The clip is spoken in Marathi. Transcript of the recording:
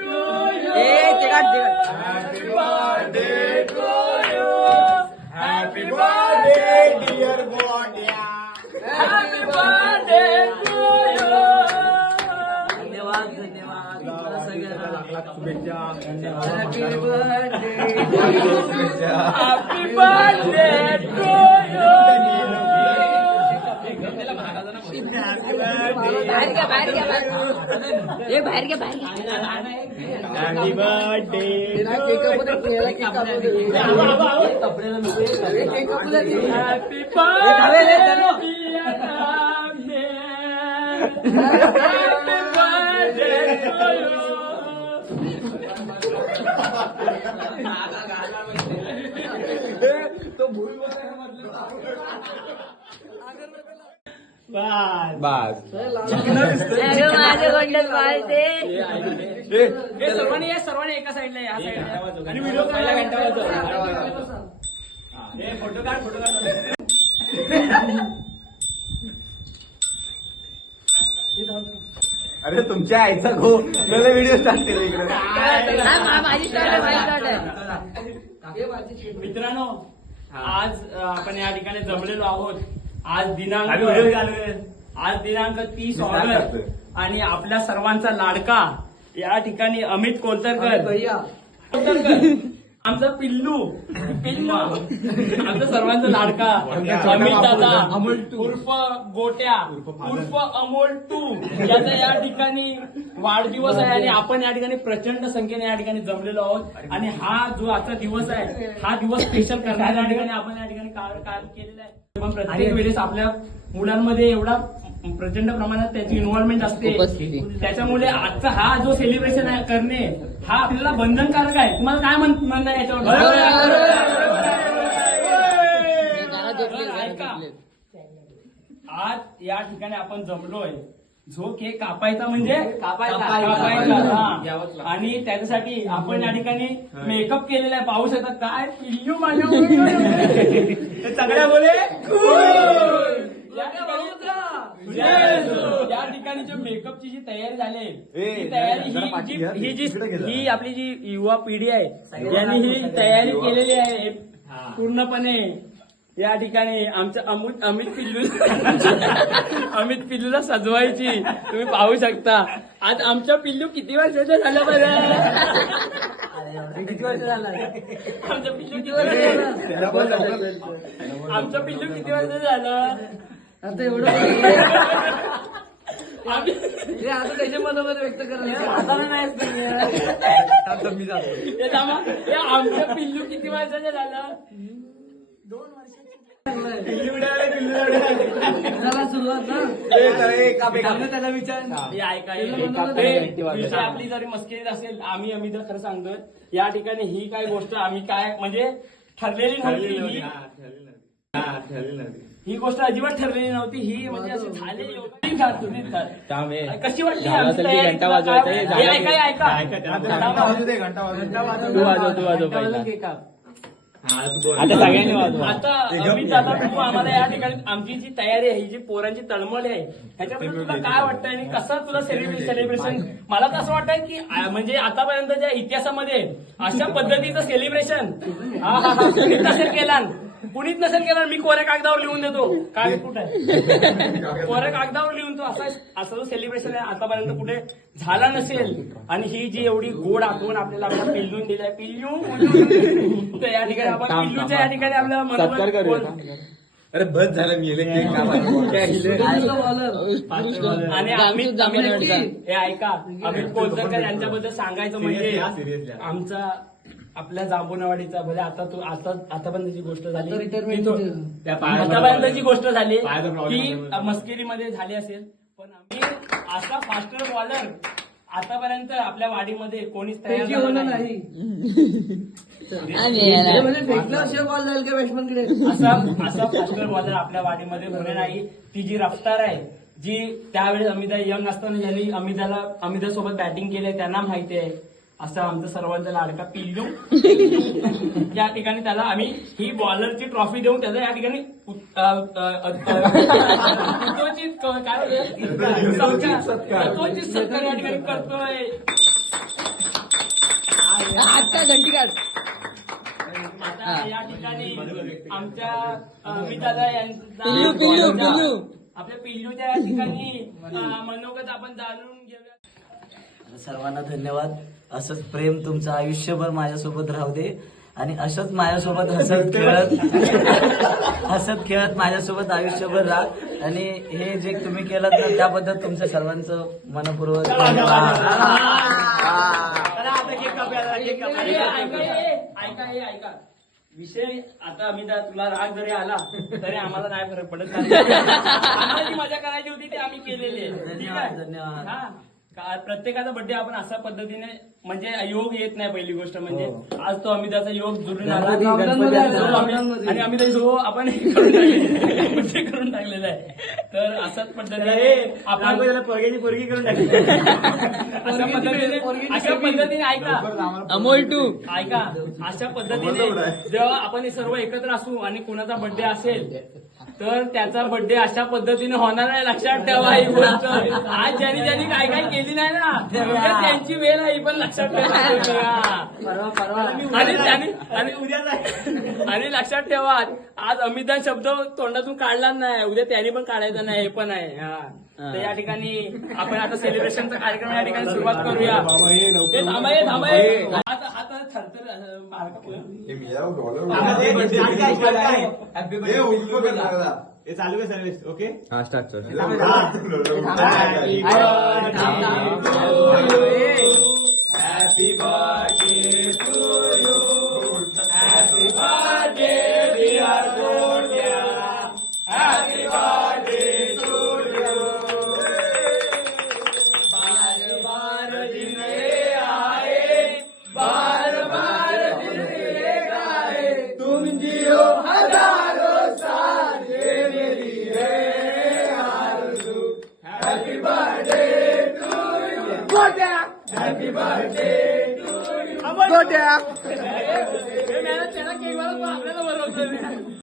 you. Cake कापू दे. Happy खावे रे, birthday, धनो. dear Ramne. Happy birthday to you. बस हे सर्वांनी या सर्वांनी एका साईडला या साईडला आणि व्हिडिओ पहिला घंटा वाजव हे फोटो काढ फोटो काढ. अरे तुमच्या आईचा गो मला व्हिडिओ स्टार्ट केला इकडे. हा, मित्रांनो आज आपण या ठिकाणी जमलेलो आहोत. आज दिनांक. आज दिनांक तीस ऑगस्ट. आणि आपल्या सर्वांचा लाडका या ठिकाणी अमित कोलतरकर. भैया. कोलतरकर. आमचा पिल्लू. पिल्लू. आमचा सर्वांचा लाडका. अमित दादा. उर्फ गोट्या. उर्फ अमोल टू. याचा या ठिकाणी वाढदिवस आहे आणि आपण या ठिकाणी प्रचंड संख्येने या ठिकाणी जमलेलो आहोत. आणि हा जो आजचा दिवस आहे हा दिवस स्पेशल करण्याच्या या ठिकाणी आपण या ठिकाणी कार्य कार्य केलेलं आहे. पण प्रत्येक वेळेस आपल्या मुलांमध्ये एवढा प्रचंड प्रमाणात त्याची इन्व्हॉल्वमेंट असते. त्याच्यामुळे आजचा हा जो सेलिब्रेशन आहे करणे हा आपल्याला बंधनकारक आहे. तुम्हाला काय म्हण- म्हणणं आहे याच्यावर? ऐका. आज या ठिकाणी आपण जमलोय. जो केक कापायचा म्हणजे कापायचा. आणि त्याच्यासाठी आपण या ठिकाणी मेकअप केलेला आहे. पाहू शकता काय पिल्लू माझ्या सगळ्या बोले या ठिकाणी- Yes. या ठिकाणी जो मेकअपची जी तयारी झाली. ही तयारी ही जी ही जी. ही आपली जी युवा पिढी आहे यांनी ही तयारी केलेली आहे. पूर्णपणे या ठिकाणी आमच्या अमित अमित पिल्लू अमित पिल्लूला सजवायची. तुम्ही पाहू शकता. आज आमच्या पिल्लू किती वर्षाचं झालं बरं? किती वर्ष झालं? आमचं पिल्लू किती वर्ष वर्ष झालं? आमचं पिल्लू किती वर्ष झालं? आता एवढं हे आता त्याच्या मनामध्ये व्यक्त करायला हाताने नाहीच तुम्ही हे. थांबा. हे आमचं पिल्लू किती वर्षाचं झालं? पिल्लू उडाले, पिल्लू उडाले. झाला सुरुवात ना. त्याला विचार. आपली जरी मस्करी असेल आम्ही आम्ही तर खरं सांगतोय या ठिकाणी ही काय गोष्ट आम्ही काय म्हणजे ठरलेली नव्हती ठरलेली नव्हती. ठरलेली नव्हती. हा, गोष्ट अजिबात ठरलेली नव्हती. ही म्हणजे अशी झालेली होती. का तुम्ही तर? थांब हे. कशी वाटली आमची असेल तयारी? घंटा काय- हे ऐका हे ऐका. तू वाजव तू वाजव पहिला. आता सगळ्यांनी वाजवा. आता हे गप अमित दादा तू आम्हाला या ठिकाणी आमची जी तयारी आहे ही जी पोरांची तळमळ आहे ह्याच्याबद्दल तुला काय वाटतं आणि कसं तुला सेलिब्रेशन मला तर असं वाटतंय की आ, म्हणजे आतापर्यंतच्या इतिहासामध्ये अशा पद्धतीचं सेलिब्रेशन हा हा हा. केला. कुणीच नसेल केला मी कोऱ्या कागदावर लिहून देतो काय कुठे? कोऱ्या कागदावर लिहून तो असा असं जो सेलिब्रेशन आहे आतापर्यंत कुठे झाला नसेल आणि ही जी एवढी गोड आठवण आपल्याला आपल्या पिल्लून दिली आहे पिल्लू. तर या ठिकाणी आपण पिल्लूच्या. या ठिकाणी आपल्याला बोल- अरे बस झालं मी. आणि अमित आमचं अमित जमलं हे ऐका अमित कोलतकर यांच्याबद्दल सांगायचं म्हणजे. आमचा आपल्या जांभूनवाडीचा म्हणजे आता तू आता आतापर्यंतची गोष्ट झाली. आतापर्यंतची गोष्ट झाली ती. मस्किरीमध्ये झाली असेल पण आम्ही असा फास्टर बॉलर आतापर्यंत आपल्या वाडीमध्ये कोणीच तयार झालं नाही. हे म्हणजे फेकलं असे बॉल जाईल का बॅट्समनकडे असा असा पोस्टर बॉलर आपल्या वाडीमध्ये होणे नाही. ती जी रफ्तार आहे जी त्यावेळेस अमिता यंग असताना ज्यांनी अमिताला अमिता सोबत बॅटिंग केलंय त्यांना माहिती आहे. असं आमचा सर्वांचा लाडका पिल्लू. या ठिकाणी त्याला आम्ही ही बॉलरची ट्रॉफी देऊन त्याचा या ठिकाणी काय? सत्कार. या करतोय. आता या ठिकाणी आमच्या अमिताला यांचा पिल्लू, पिल्लू, पिल्लू. आपल्या पिल्लूच्या या ठिकाणी मनोगत आपण जाणून घेऊया. सर्वांना धन्यवाद. असंच प्रेम तुमचं आयुष्यभर माझ्यासोबत राहू दे. आणि असंच माझ्यासोबत हसत खेळत हसत खेळत माझ्यासोबत आयुष्यभर राहा. आणि हे जे तुम्ही केलं ना त्याबद्दल तुमच्या सर्वांचं मनपूर्वक. ऐका विषय आता अमिता तुला राग जरी आला तरी आम्हाला नाही फरक पडत. आम्हाला जी मजा करायची होती ती आम्ही केलेली आहे. धन्यवाद, धन्यवाद. प्रत्येकाचा बर्थडे आपण अशा पद्धतीने म्हणजे योग येत नाही पहिली गोष्ट म्हणजे आज तो अमिताचा योग जुळून आला. गणपती- गणपती तो आला. आम्ही- आणि अमिता जो आपण हे करून करून टाकलेला आहे. तर अशाच पद्धतीने आपण पोरगी पोरगी करून टाकली. अशा पद्धतीने अशा पद्धतीने ऐका. अमोल टू. ऐका. अशा पद्धतीने जेव्हा आपण हे सर्व एकत्र असू आणि कुणाचा बर्थडे असेल तर त्याचा बर्थडे अशा पद्धतीने होणार नाही लक्षात ठेवा ही गोष्ट. आज ज्यांनी ज्यांनी काय काय केली नाही ना उद्या त्यांची वेळ आहे ही पण लक्षात ठेवा परवा परवा आणि त्याने आणि उद्या आणि लक्षात ठेवा आज अमिता शब्द तोंडातून काढला नाही उद्या त्यांनी पण काढायचा नाही हे पण आहे हा. तर या ठिकाणी आपण आता सेलिब्रेशनचा कार्यक्रम या ठिकाणी सुरुवात करूया हे थांबा हे थांबा हे. आता आता थरथर असं बारका पोरं. हे चालू आहे सर्विस ओके हा स्टार्ट कर Happy birthday to you. Happy birthday, dear Sonia. Happy birthday to you. बार बार दिन आए बार बार दिन गाए। तुम जियो हजारों साल ये मेरी है आरज़ू। Happy birthday to you Gotya happy birthday